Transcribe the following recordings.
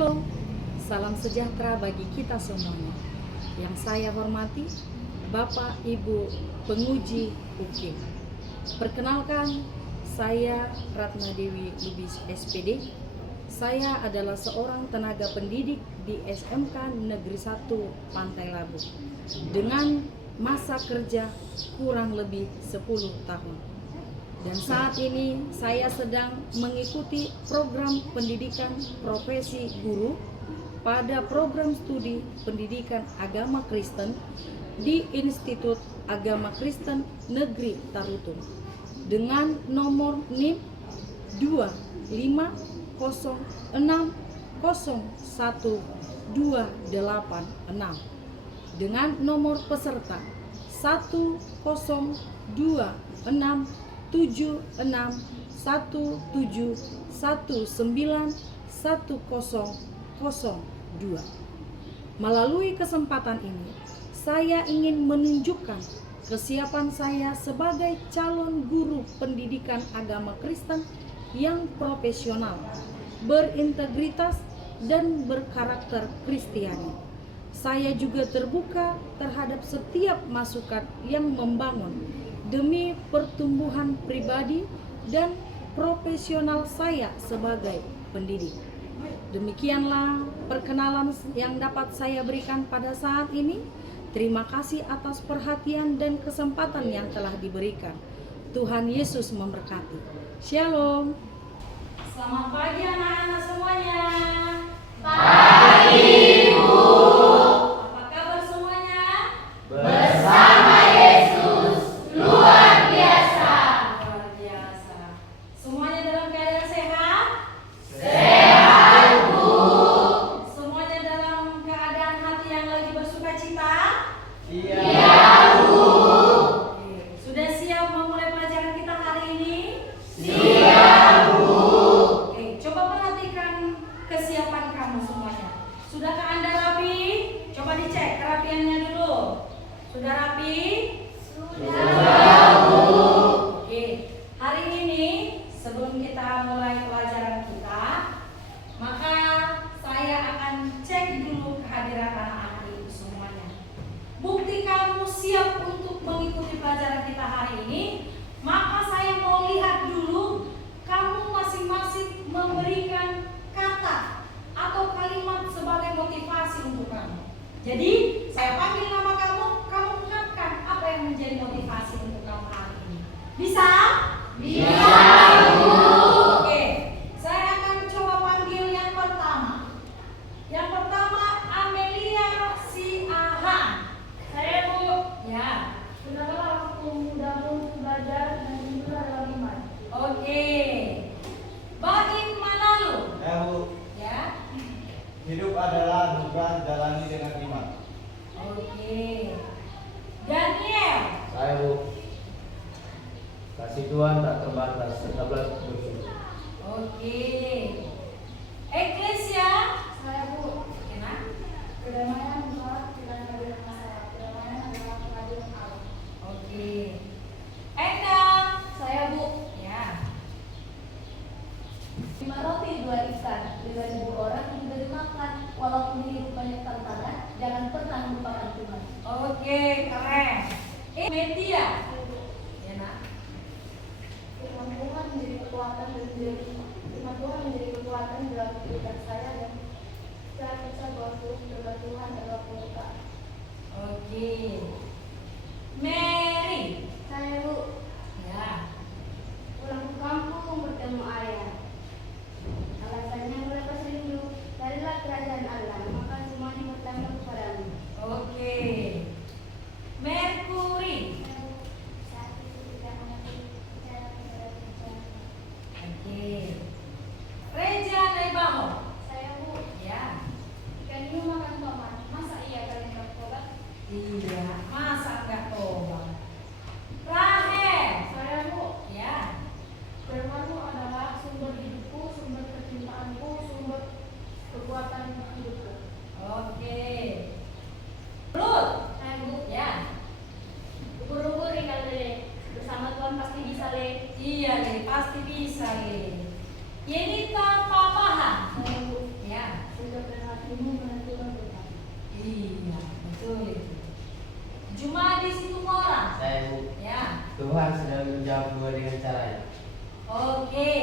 Shalom, salam sejahtera bagi kita semuanya. Yang saya hormati, Bapak Ibu penguji UKIM. Perkenalkan, saya Ratna Dewi Lubis SPD. Saya adalah seorang tenaga pendidik di SMK Negeri 1 Pantai Labu dengan masa kerja kurang lebih 10 tahun. Dan saat ini saya sedang mengikuti program pendidikan profesi guru pada program studi pendidikan agama Kristen di Institut Agama Kristen Negeri Tarutun dengan nomor NIM 250601286 dengan nomor peserta 1026761919002. Melalui kesempatan ini, saya ingin menunjukkan kesiapan saya sebagai calon guru pendidikan agama Kristen yang profesional, berintegritas, dan berkarakter Kristiani. Saya juga terbuka terhadap setiap masukan yang membangun demi pertumbuhan pribadi dan profesional saya sebagai pendidik. Demikianlah perkenalan yang dapat saya berikan pada saat ini. Terima kasih atas perhatian dan kesempatan yang telah diberikan. Tuhan Yesus memberkati. Shalom. Selamat pagi anak-anak semuanya. Pagi, Bu. Apa kabar semuanya? Bersama Yesus luar biasa. Luar biasa. Semuanya dalam keadaan sehat? Sehat, Bu. Semuanya dalam keadaan hati yang lagi bersuka cita? Iya, Bu. Oke. Sudah siap memulai pelajaran kita hari ini? Siap, Bu. Oke, coba perhatikan kesiapan kamu semuanya. Sudahkah Anda rapi? Coba dicek kerapiannya dulu. Sudah rapi? Sudah, Bu. Oke, hari ini sebelum kita mulai pelajaran kita, maka saya akan cek dulu kehadiran anak-anak ibu semuanya. Bukti kamu siap untuk mengikuti pelajaran kita hari ini, maka saya mau lihat dulu kamu masing-masing memberikan kata atau kalimat sebagai motivasi untuk kamu. Jadi, saya panggil nama kamu, kamu ungkapkan apa yang menjadi motivasi untuk kamu hari ini. Bisa? Bisa, Bu. Oke, saya akan coba panggil yang pertama. Yang pertama, Amelia Siahan. Saya, Bu. Ya, Sudahlah waktu mudamu belajar dan juga dalam iman. oke. Baim Manalu. Ya, Bu. Ya, Hidup adalah anugerah, jalani dengan iman. oke. Daniel. Saya, Bu. Kasih Tuhan tak terbatas, tetaplah bersyukur. Oke. Eklesia. Saya, Bu. Enak. Kedamaian bukan tidak ada masalah. Kedamaian adalah pengadilan Allah. Oke. Endang. Saya, Bu. Ya. 5 roti 2 ikan, 3.000 orang juga dimakan. Walaupun hidup banyak tantangan, jangan pernah lupakan Tuhan. Oke, keren. Media. Ya, nak. Firman Tuhan menjadi kekuatan dan firman Tuhan menjadi kekuatan dalam kehidupan saya dan saya percaya bahwa Tuhan adalah penyerta. Oke. Mary. Saya, Bu. Ya. Pulang ke kampung bertemu ayah. Alasannya mereka rindu. Carilah kerajaan Allah, maka semuanya bertambah kepadamu. Oke. Mercury. hatimu menanti berkat. Iya, betul itu. Cuma di situ orang. Saya, Bu. Ya. Tuhan sudah menjawab gua dengan caranya. Oke.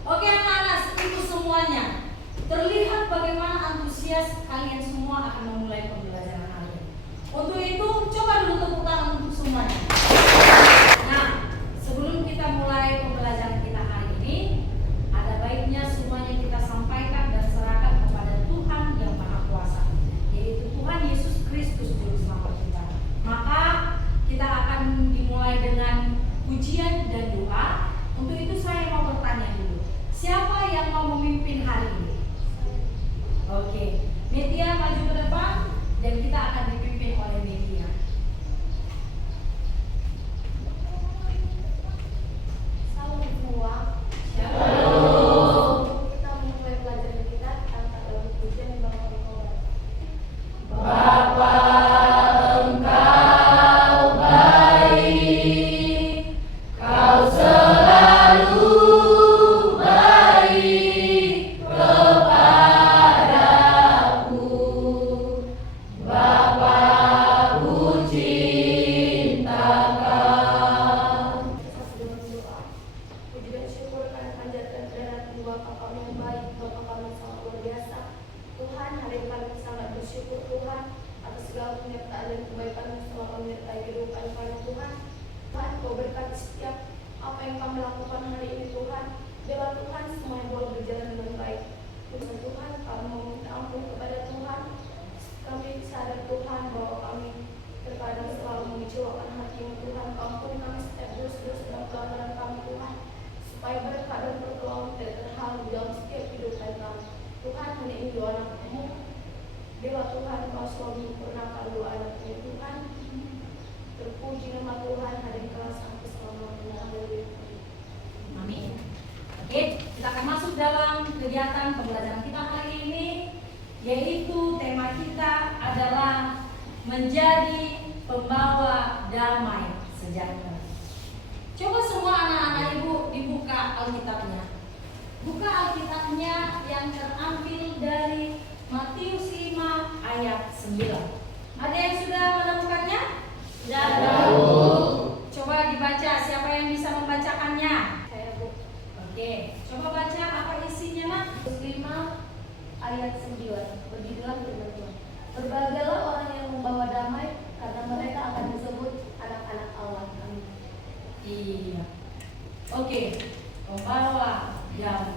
Oke anak-anak, itu semuanya. Terlihat bagaimana antusias kalian semua akan memulai pembelajaran hari ini. Untuk itu, coba dulu tepuk tangan untuk semuanya. Nah, sebelum kita mulai pembelajaran kita hari ini, ada baiknya semuanya kita sampaikan dan serahkan kepada Tuhan yang Maha Kuasa, yaitu Tuhan Yesus Kristus Juru Selamat kita. Maka kita akan dimulai dengan pujian dan doa. Untuk itu saya mau bertanya dulu, siapa yang mau memimpin hari ini? Oke, Media maju ke depan dan kita akan dipimpin oleh Media. Salam semua. Shalom. Kita memulai pelajaran kita tanpa dalam pujian yang bakal dibawa. Bapa Engkau baik, Kau selalu baik kepadaku. Bapa-Ku cinta Kau. Kita dengan doa. Puji dan syukur karena panjatkan kebenaran Bapa kami yang baik, Bapa kami yang sangat luar biasa. Tuhan, hari ini kami sangat bersyukur Tuhan atas segala penyertaan dan kebaikan yang telah kami menyertai kehidupan kami Tuhan. Tuhan, Kau berkati setiap apa yang kami lakukan hari ini Tuhan. Biarlah Tuhan semuanya boleh berjalan dengan baik. Tuhan, kami meminta ampun kepada Tuhan. Kami sadar Tuhan bahwa kami terkadang selalu mengecewakan hati-Mu Tuhan. Ampuni kami setiap dosa-dosa dan pelanggaran kami Tuhan, supaya berkat dan pertolongan tidak terhalang di dalam setiap kehidupan kami. Tuhan, hanya ini doa anak-Mu. Biarlah Tuhan Kau selalu menyempurnakan doa anak-Mu Tuhan. Terpuji nama Tuhan hari ini kelas sampai selama-lamanya. Haleluya. Amin. Oke, kita akan masuk dalam kegiatan pembelajaran kita hari ini, yaitu tema kita adalah menjadi pembawa damai sejahtera. Coba semua anak-anak ibu dibuka Alkitabnya. Buka Alkitabnya yang terambil dari Matius 5 ayat 9. Ada yang sudah menemukannya? Sudah. Coba dibaca, siapa yang bisa membacakannya? Saya Bu. Oke, coba baca apa isinya, Nak? 5 ayat 9 berjudul firman Tuhan. Berbahagialah orang yang membawa damai, karena mereka akan disebut anak-anak Allah. Amin. Iya. Oke, pembawa damai.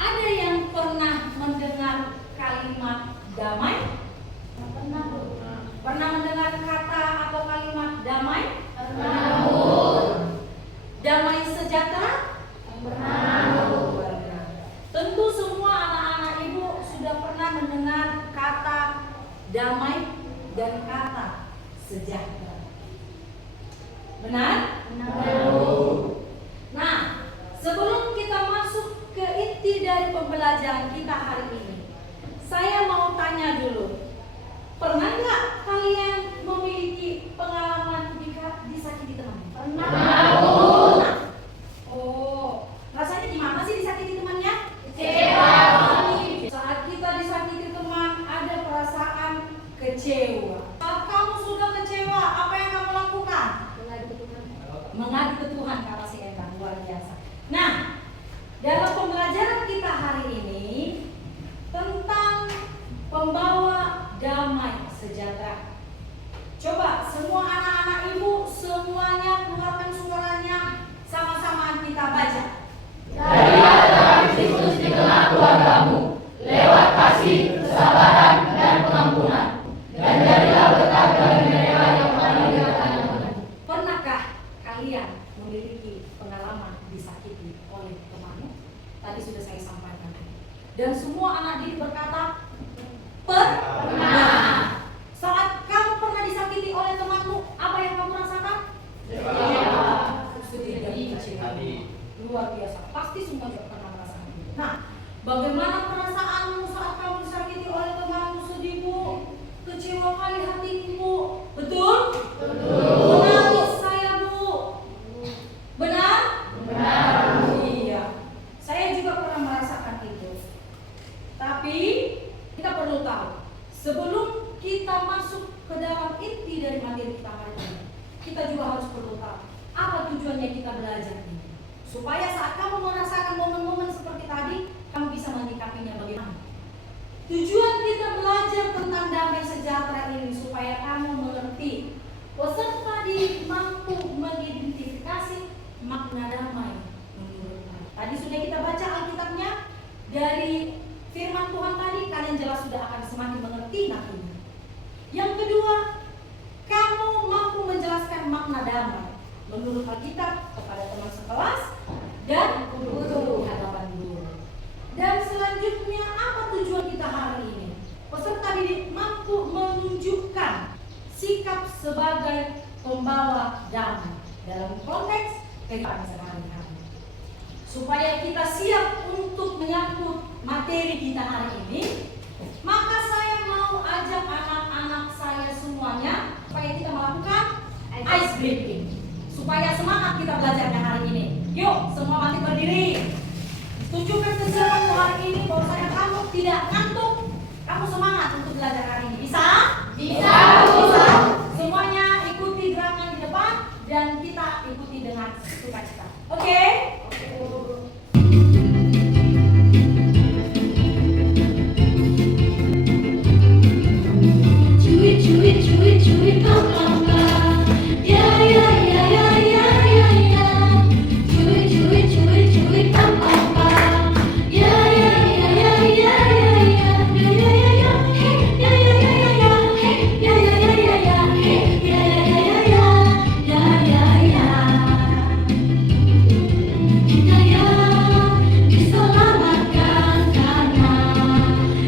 Ada yang pernah mendengar kalimat damai? Pernah Bu? Pernah mendengar kata atau kalimat damai? Pernah Bu. Damai sejahtera? Pernah Bu. Tentu semua anak-anak ibu sudah pernah mendengar kata damai dan kata sejahtera. Benar? Benar Bu. Nah, sebelum kita masuk ke inti dari pembelajaran kita hari ini, saya mau tanya dulu, pernah nggak kalian memiliki pengalaman disakiti teman? Pernah Bu. Oh, rasanya gimana sih disakiti temannya? Kecewa. Saat kita disakiti teman, ada perasaan kecewa. Saat kamu sudah kecewa, apa yang kamu lakukan? Mengadu ke Tuhan. Mengadu ke Tuhan, kata si Endang, luar biasa. Nah, dalam pembelajaran kita hari ini tentang pembawa damai sejahtera. Coba semua anak-anak ibu semuanya keluarkan suaranya, sama-sama kita baca. Jadilah Kristus di tengah keluargamu, lewat kasih, kesabaran, dan pengampunan. Dan jadilah berkat bagi mereka yang paling dekat. Pernahkah kalian memiliki pengalaman disakiti oleh temanmu? Tadi sudah saya sampaikan. Dan semua anak didik berkata, pernah. Saat kamu pernah disakiti oleh temanmu, apa yang kamu rasakan? Sedih dan kecewa. Luar biasa. Pasti semua juga pernah merasakan itu. Nah, bagaimana perasaanmu saat kamu disakiti oleh temanmu? Sedih Bu, kecewa kali hatimu. Betul? Betul. Menangis saya Bu. Benar? Benar. Iya. Saya juga pernah merasakan itu. Tapi Sebelum kita masuk ke dalam inti dari materi kita hari ini, kita juga harus perlu tahu apa tujuannya kita belajar ini. Supaya saat kamu merasakan momen-momen seperti tadi, kamu bisa menyikapinya bagaimana. Tujuan kita belajar tentang damai sejahtera ini supaya kamu mengerti peserta tadi mampu mengidentifikasi makna damai menurut Tuhan. Tadi sudah kita baca Alkitabnya, dari firman Tuhan tadi kalian jelas sudah akan semakin mengerti artinya. Yang kedua, kamu mampu menjelaskan makna damai menurut Alkitab kepada teman sekelas dan guru di hadapan guru. Dan selanjutnya, apa tujuan kita hari ini? Peserta didik mampu menunjukkan sikap sebagai pembawa damai dalam konteks kehidupan sehari-hari. Supaya kita siap untuk menyambut materi kita hari ini, maka saya mau ajak anak-anak saya semuanya supaya kita melakukan ice breaking. Supaya semangat kita belajarnya hari ini. Yuk, semua bangkit berdiri. Tunjukkan kesiapanmu hari ini bahwasanya kamu tidak ngantuk. Kamu semangat untuk belajar hari ini. Bisa? Bisa. Bisa. Semuanya ikuti gerakan di depan dan kita ikuti dengan sukacita. Oke? Cuit, pam pam pam. Ya ya ya ya ya ya ya. Cuit, pam pam pam. Ya ya ya ya ya ya ya. Ya ya ya ya. Hey, ya ya ya ya ya. Hey, ya ya ya ya ya. Hey, ya ya ya ya ya. Ya ya ya. Kita yang diselamatkan karena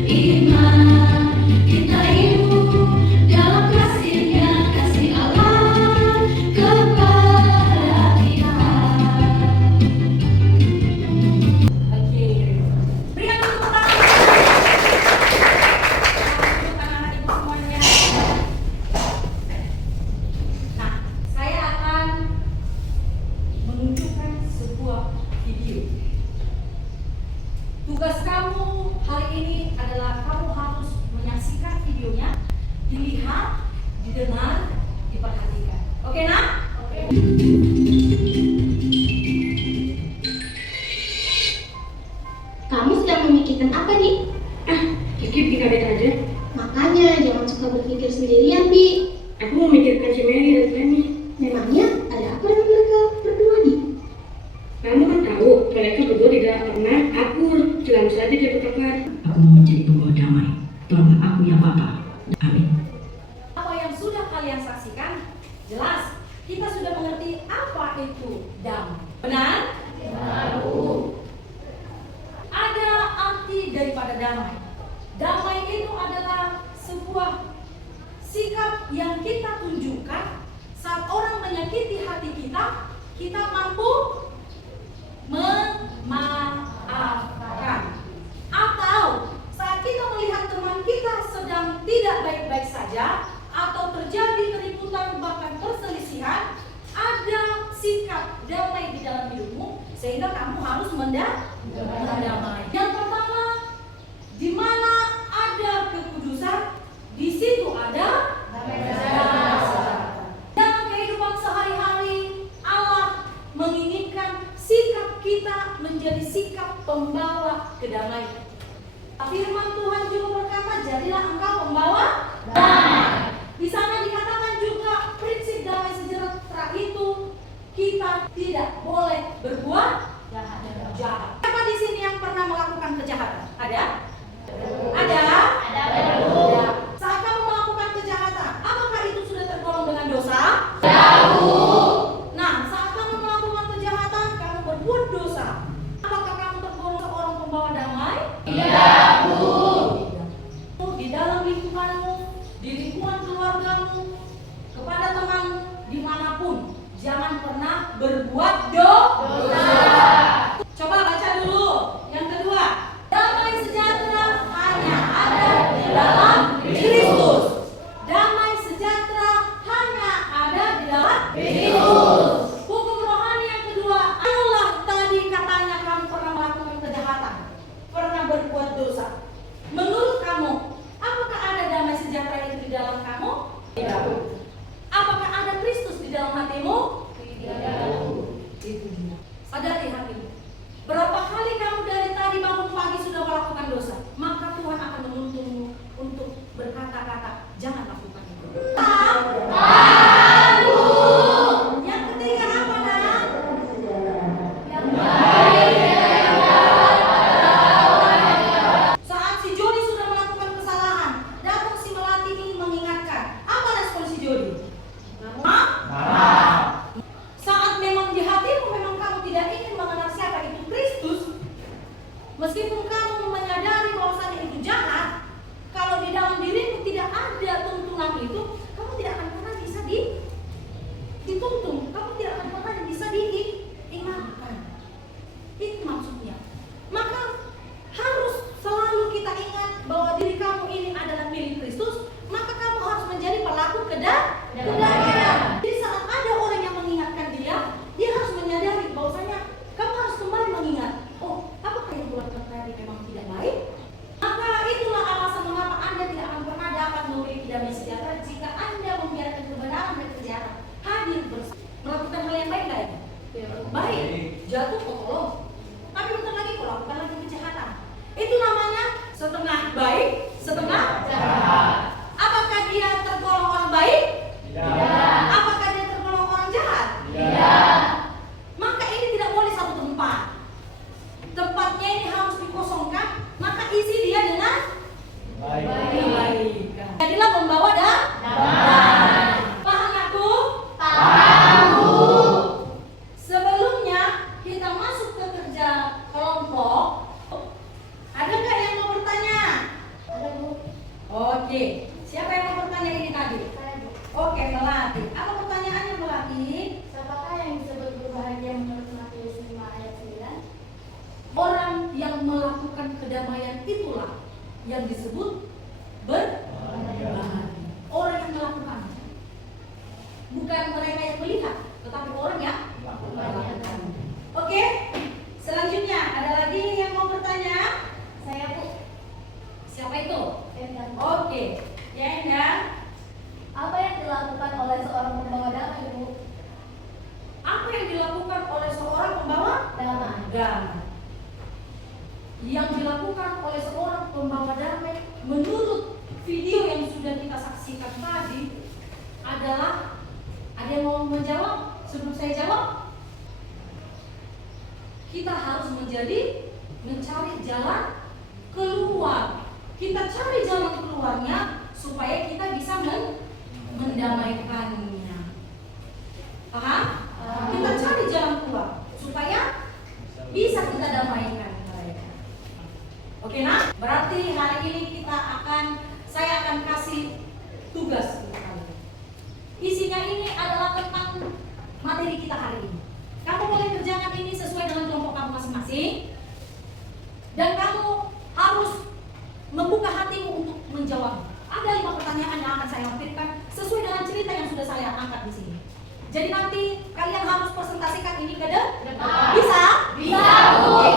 iman. Kita hidup dalam kasih-Nya, kasih Allah kepada kita. Oke. Berikan tepuk tangan. Untuk anak-anak ibu semuanya. Nah, saya akan menunjukkan sebuah video. Tugas kamu hari ini adalah kamu harus menyaksikan videonya, dilihat, didengar, diperhatikan. Oke, nak? Oke. Kamu sedang memikirkan apa, Dik? Kiki pikir aja. Makanya jangan suka berpikir sendirian, Dik. Aku memikirkan si Mary dan Clemmy. Memangnya ada apa dengan mereka berdua, Dik? Kamu kan tahu, mereka berdua tidak pernah akur. Selalu saja dia bertengkar. Aku mau menjadi pembawa damai. Tolonglah aku ya Bapa. Amin. Apa yang sudah kalian saksikan, jelas kita sudah mengerti apa itu damai. Benar? Benar. Ada arti daripada damai. Damai itu adalah sebuah sikap yang kita tunjukkan saat orang menyakiti hati kita, kita mampu memaafkan. Atau saat kita melihat teman kita sedang tidak baik-baik saja atau terjadi keributan bahkan perselisihan, ada sikap damai di dalam hidupmu sehingga kamu harus mendamai. Yang pertama, di mana ada kekudusan, di situ ada damai sejahtera. Dalam kehidupan sehari-hari, Allah menginginkan sikap kita menjadi sikap pembawa kedamaian. Firman Tuhan juga berkata, jadilah engkau pembawa damai. Di sana dikatakan juga prinsip damai sejahtera itu kita tidak boleh berbuat jahat. Siapa di sini yang pernah melakukan kejahatan? Ada? Ada? Ada. Saat kamu melakukan kejahatan, apakah itu sudah tergolong dengan dosa? Nah, saat kamu melakukan kejahatan, kamu berbuat dosa. Apakah kamu tergolong seorang pembawa damai? Tidak. Di dalam lingkunganmu, di lingkungan keluargamu, kepada teman dimanapun, jangan pernah berbuat dosa. Coba baca dulu. Yang kedua, damai sejahtera hanya ada di dalam Kristus. Damai sejahtera hanya ada di dalam Kristus. Hukum rohani yang kedua, Allah tadi katanya kamu pernah melakukan kejahatan, pernah berbuat dosa. Menurut kamu, apakah ada damai Oke, siapa yang mau bertanya ini tadi? Oke, Melati. Apa pertanyaannya, Melati? Siapakah yang disebut berbahagia menurut Matius 5 ayat 9? Orang yang melakukan kedamaian itulah yang disebut berbahagia. Orang yang melakukan, bukan mereka yang melihat, tetapi orang yang melakukan. Oke, selanjutnya ada lagi yang mau bertanya? Saya Bu. Siapa itu? Endang. Oke, ya Endang. Apa yang dilakukan oleh seorang pembawa damai, Bu? Apa yang dilakukan oleh seorang pembawa Damai. damai? Yang dilakukan oleh seorang pembawa damai menurut video yang sudah kita saksikan tadi adalah, ada yang mau menjawab sebelum saya jawab? Kita harus mencari jalan keluar. Kita cari jalan keluarnya supaya kita bisa mendamaikannya. Paham? Kita cari jalan keluar supaya bisa kita damaikan mereka. Oke nak? Berarti hari ini saya akan kasih tugas untuk kalian. Isinya ini adalah tentang materi kita hari ini. Kamu boleh kerjakan ini sesuai dengan kelompok kamu masing-masing. Dan kamu harus membuka hatimu untuk menjawab. Ada 5 pertanyaan yang akan saya lampirkan sesuai dengan cerita yang sudah saya angkat di sini. Jadi nanti kalian harus presentasikan ini ke depan. Bisa? Bisa, Bu. Oke.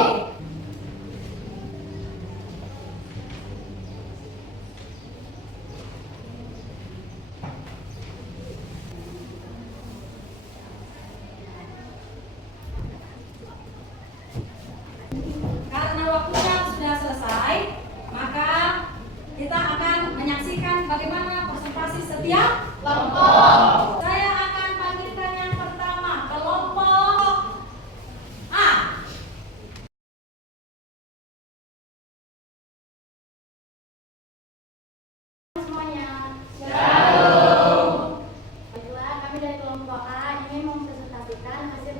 Karena waktunya sudah selesai, maka kita akan menyaksikan bagaimana presentasi setiap kelompok. Saya akan panggilkan yang pertama, kelompok A. Semuanya. Baiklah, kami dari kelompok A ingin mempresentasikan hasil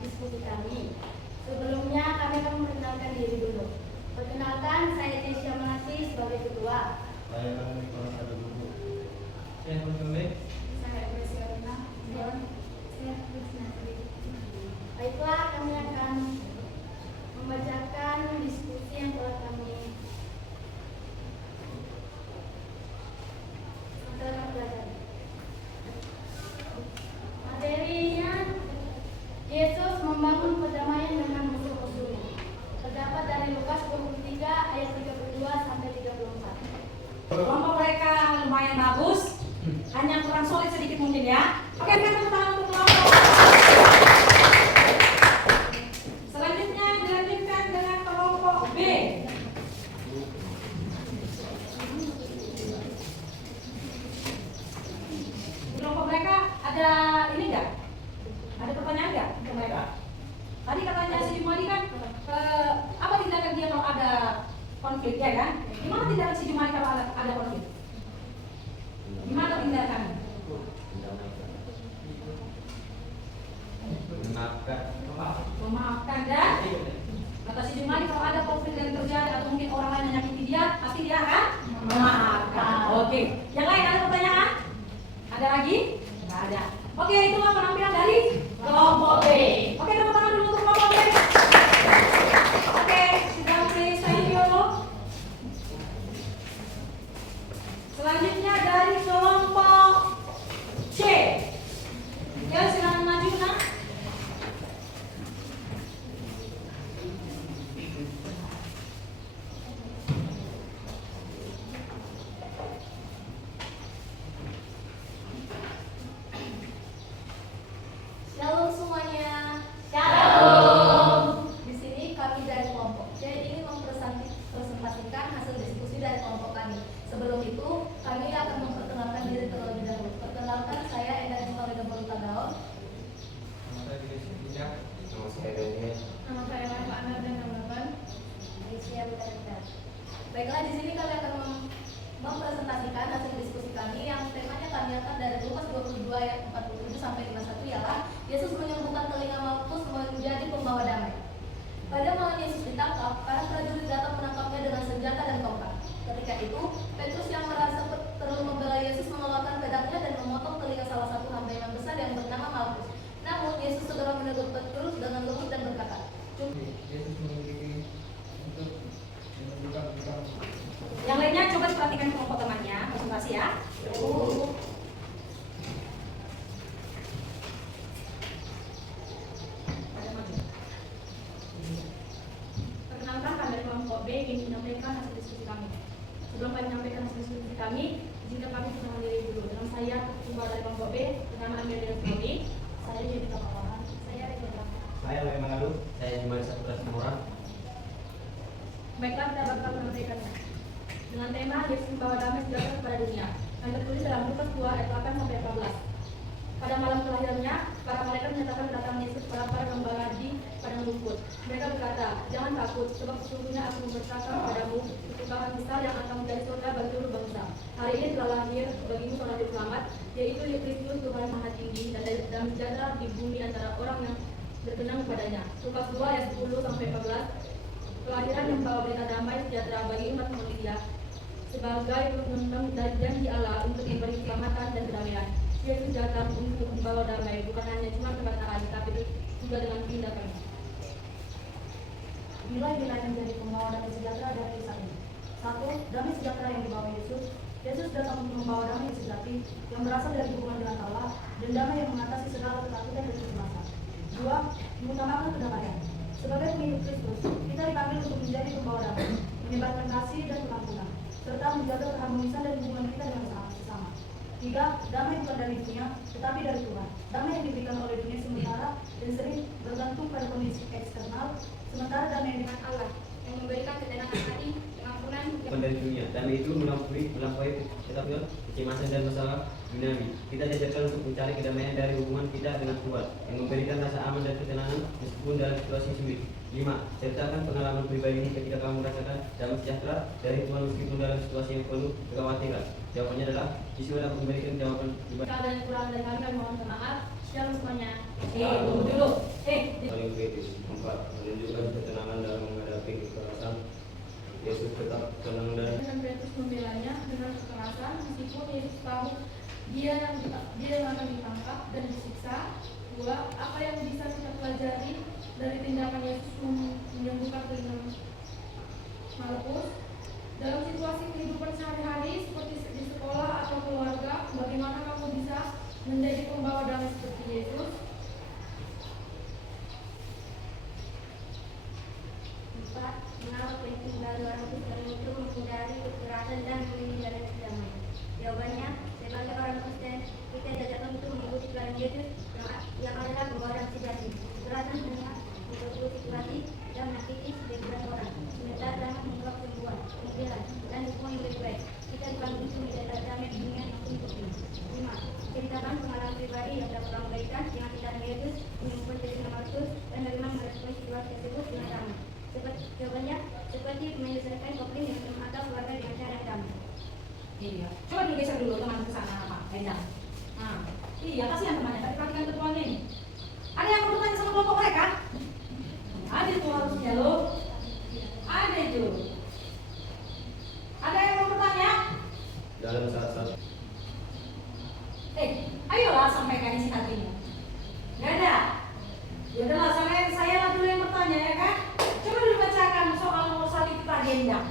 diskusi kami. Sebelumnya kami akan memperkenalkan diri dulu. Perkenalkan, saya Tisha Melati sebagai ketua. Saya kamu Nicholas ada dulu. Saya pemimpin. Saya Graciana dan saya Krisna. Baiklah, kami akan membacakan diskusi yang telah kami pelajari. Materinya, Yesus membangun perdamaian dengan musuh-musuhnya. Terdapat dari Lukas 23 ayat 32 sampai 34. Kelompok mereka lumayan bagus, hanya kurang solid sedikit mungkin ya. Oke, kita tepuk tangan untuk kelompok. Selanjutnya dilanjutkan dengan kelompok B. Kelompok mereka ada ini enggak? Ada pertanyaan enggak untuk mereka? Tadi katanya si Jumadi kan apa tindakan dia kalau ada konflik ya kan? Gimana tindakan si Jumadi kalau ada konflik? Gimana tindakannya? Memaafkan dan kata si Jumadi kalau ada konflik yang terjadi atau mungkin orang lain menyakiti dia, pasti dia akan memaafkan. Oke. Yang lain ada pertanyaan? Ada lagi? Tidak ada. Oke, itulah penampilan dari kelompok B. Oke, tepuk tangan dulu untuk kelompok B. Oke, sudah please, thank you. Selanjutnya dari kelompok C. Ya, silakan maju, nak. Shalom semuanya. Di sini kami dari kelompok C ingin mempresentasikan hasil diskusi dari kelompok kami. Sebelum itu, kami akan memperkenalkan diri terlebih dahulu. Perkenalkan, saya Enda Invalida Bolutagaon. Nama saya Daniel. Nama saya Rafa Anar dan Namakan. Aisyah Butarika. Baiklah, di sini kami akan mempresentasikan hasil diskusi kami yang temanya kami angkat dari Lukas 22 ayat 47 sampai 51 ialah Yesus menyembuhkan telinga Malkus menjadi pembawa damai. Pada malam Yesus ditangkap, para prajurit datang menangkapnya dengan senjata dan tongkat. Ketika itu, Petrus yang merasa diskusi kami. Sebelum kami menyampaikan hasil diskusi kami, izinkan kami perkenalan diri dulu. Dengan saya, Pembawa dari Kelompok B, dengan nama Amir Deni. Saya jadi Kapawahan. Saya Regina. Saya Lema Manado. Saya Juman Saputra Semora. Baiklah, kita bakal menyampaikannya. Dengan tema Yesus membawa damai sejahtera kepada dunia, yang tertulis dalam Lukas 2 ayat 8 sampai 14. Pada malam kelahirannya, para malaikat menyatakan kedatangan Yesus kepada para gembala di padang rumput. Mereka berkata, jangan takut, sebab sesungguhnya aku memberitakan kepadamu pertukaran besar yang akan menjadi surga bagi seluruh bangsa. Hari ini telah lahir bagimu seorang juru selamat, yaitu Kristus Tuhan Maha Tinggi, dan sejahtera di bumi antara orang yang berkenan kepadanya. Lukas 2 ayat 10 sampai 14. Kelahiran yang membawa berita damai sejahtera bagi umat manusia sebagai penentang dari janji Allah untuk memberi keselamatan dan kedamaian. Yesus datang untuk membawa damai, bukan hanya cuma perkataan, tapi juga dengan tindakan. Bila nilai menjadi pembawa damai sejahtera dari kisah ini. 1. Damai sejahtera yang dibawa Yesus. Yesus datang untuk membawa damai sejati yang berasal dari hubungan dengan Allah dan damai yang mengatasi segala ketakutan dan kecemasan. 2. Mengutamakan kedamaian. Sebagai pengikut Kristus, kita dipanggil untuk menjadi pembawa damai, menyebarkan kasih dan pengampunan, serta menjaga keharmonisan dan hubungan kita dengan sesama. 3. Damai bukan dari dunia, tetapi dari Tuhan. Damai yang diberikan oleh dunia sementara dan sering bergantung pada kondisi eksternal, sementara damai dengan Allah yang memberikan ketenangan hati, pengampunan, Bukan dari dunia. Damai itu melampaui kecemasan dan masalah duniawi. Kita diajarkan untuk mencari kedamaian dari hubungan kita dengan Tuhan yang memberikan rasa aman dan ketenangan meskipun dalam situasi sulit. 5. Sertakan pengalaman pribadi ketika kamu merasakan damai sejahtera dari Tuhan meskipun dalam situasi yang penuh kekhawatiran. Jawabannya adalah Yesus dapat memberikan jawaban pribadi. Kalau ada yang kurang dari kami mohon maaf. Shalom semuanya. Tunggu dulu. Paling kritis. 4. Menunjukkan ketenangan dalam menghadapi kekerasan. Yesus tetap tenang dan Dan Petrus membelanya dengan kekerasan meskipun Yesus tahu dia yang akan ditangkap dan disiksa. 2. Apa yang bisa kita pelajari dari tindakan Yesus menyembuhkan telinga Markus? Dalam situasi kehidupan sehari-hari seperti di sekolah atau keluarga, bagaimana kamu bisa menjadi pembawa damai seperti Yesus? 4. Mengapa penting bagi orang Kristen untuk menghindari kekerasan dan menghindari damai? Jawabannya, sebagai orang Kristen, kita diajarkan untuk mengikuti teladan Yesus yang adalah pembawa damai sejati. Kekerasan hanya memperburuk situasi dan menyakiti sebagian orang, sementara damai membawa kesembuhan, kemudian dan hubungan yang lebih baik. Kita dipanggil untuk menjadi damai di dunia maupun di bumi. 5. Ceritakan pengalaman pribadi yang dapat kamu bagikan dengan tindakan Yesus menyembuhkan telinga Markus dan bagaimana merespon situasi tersebut dengan damai. Jawabannya, seperti menyelesaikan konflik dengan teman atau keluarga dengan cara yang damai. Iya. Coba digeser dulu teman ke sana, Pak Endang. Nah, iya kasihan temannya. Tadi perhatikan ketuanya ini. Ada yang mau bertanya sama kelompok mereka? Ada itu harusnya lo. Ada itu. Ada yang mau bertanya? dalam saat-saat Ayolah sampaikan isi hatinya. Gak ada. Ya udahlah, saya dulu yang bertanya ya kan. Coba dibacakan soal salib tadi Endang.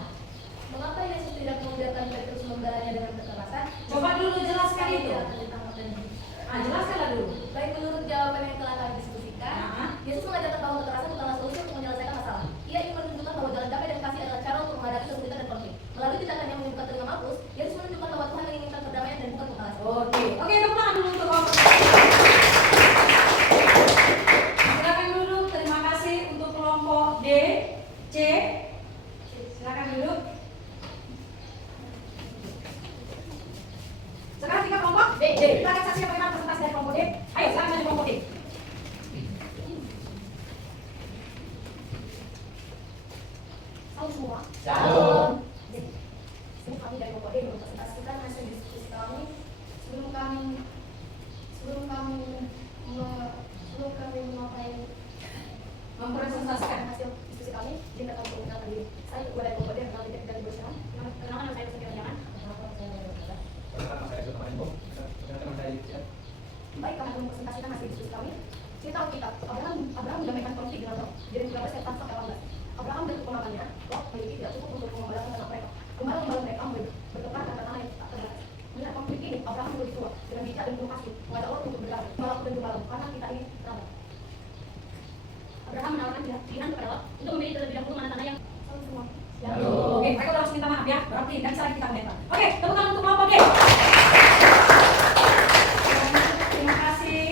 Mengapa Yesus tidak membiarkan Petrus membelanya dengan kekerasan? Coba dulu jelaskan itu. Jelaskanlah dulu. Baik, menurut jawaban yang telah kami diskusikan, Nah. Yesus mengajarkan bahwa kekerasan bukanlah solusi untuk menyelesaikan masalah. Ia ingin menunjukkan bahwa jalan damai dan kasih adalah cara untuk menghadapi kesulitan dan konflik. Melalui tindakan yang menyembuhkan telinga Markus, Yesus menunjukkan bahwa Tuhan menginginkan perdamaian dan bukan kekerasan. Oke, tepuk tangan dulu untuk kelompok. Silakan duduk. Terima kasih untuk kelompok D, C. Silakan duduk. Sekarang tiga kelompok D. Kita akan saksikan bagaimana presentasi dari kelompok D. Ayo, silakan dari kelompok D. Salam semua. Salam. Sebelum kami dari kelompok D mempresentasikan hasil diskusi kami, sebelum kami Mempresentasikan. hasil diskusi kami, izinkan kami mengenalkan diri. Saya ketua dari kelompok D yang kami dari Boston. Kenalkan nama saya Sofia Jangan. Baik, kami mempresentasikan hasil diskusi kami. Cerita kita, Abraham mendamaikan konflik dengan Allah. Jadi 13 ayat 1 sampai 18. Abraham dan pengalamannya, Lot memiliki tidak cukup untuk mengembalakan tanah mereka. Gembala-gembala mereka bertukar dengan tanah yang tak terbatas. Melihat konflik ini, Abraham lebih tua dengan bijak ya, berarti tidak bisa lagi kita menembak. Oke, tepuk tangan untuk kelompok D. Terima kasih.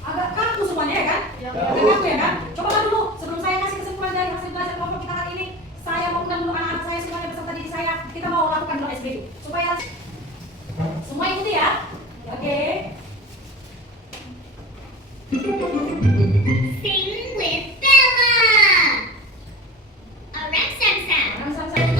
Agak kaku semuanya ya kan? Agak kaku ya kan? Coba dulu sebelum saya kasih kesimpulan dari hasil belajar kelompok kita hari ini, saya mau undang dulu anak-anak saya semuanya beserta diri saya. Kita mau lakukan dulu SBQ supaya semua ikuti ya. Oke. Sing with Bella. A ram-sam-sam.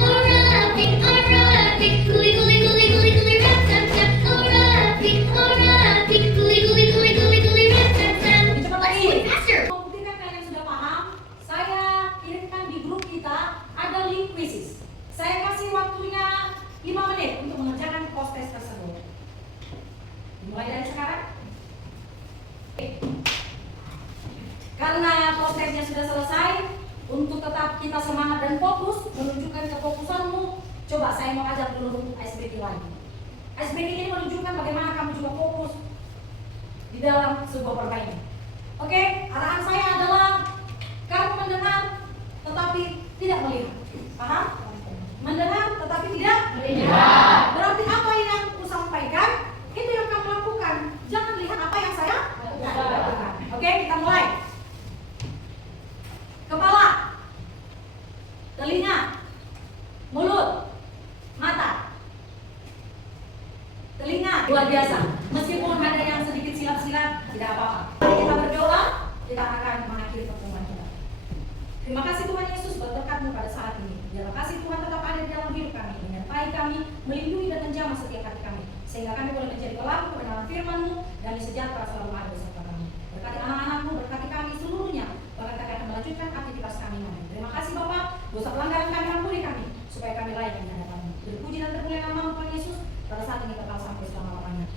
Orapic, orapic, gooey, gooey, gooey, gooey, gooey, ram-sam-sam. Orapic, orapic, gooey, gooey, gooey, gooey, gooey, ram-sam-sam. Lebih cepat Let's lagi. do it faster. Membuktikan kalian sudah paham, saya kirimkan di grup kita ada link quizzes. Saya kasih waktunya 5 menit untuk mengerjakan post test tersebut. Mulai dari sekarang. Oke. Karena post testnya sudah selesai, untuk tetap kita semangat dan fokus, menunjukkan kefokusanmu, coba saya mau ajak dulu untuk SBQ lagi. SBQ ini menunjukkan bagaimana kamu juga fokus di dalam sebuah permainan. Oke, arahan saya adalah kamu mendengar tetapi tidak melihat. Paham? Mendengar tetapi tidak melihat. Berarti apa yang aku sampaikan itu yang kamu lakukan. Jangan lihat apa yang saya lakukan. Oke, kita mulai. Kepala, telinga, mulut, mata. Telinga luar biasa. Meskipun ada yang sedikit silap-silap, tidak apa-apa. Mari kita berdoa, kita akan mengakhiri pertemuan kita. Terima kasih Tuhan Yesus buat berkat-Mu pada saat ini. Biarlah kasih Tuhan tetap ada di dalam hidup kami, menyertai kami, melindungi dan menjamah setiap hati kami, sehingga kami boleh menjadi pelaku kebenaran firman-Mu dan sejahtera selalu ada bersama kami. Berkati anak-anak-Mu, berkati kami seluruhnya, bahkan kami akan melanjutkan aktivitas kami nanti. Terima kasih Bapak, dosa pelanggaran kami ampuni kami, supaya kami layak di hadapan-Mu. Terpuji dan termulia nama Tuhan Yesus pada saat ini kekal sampai selama-lamanya.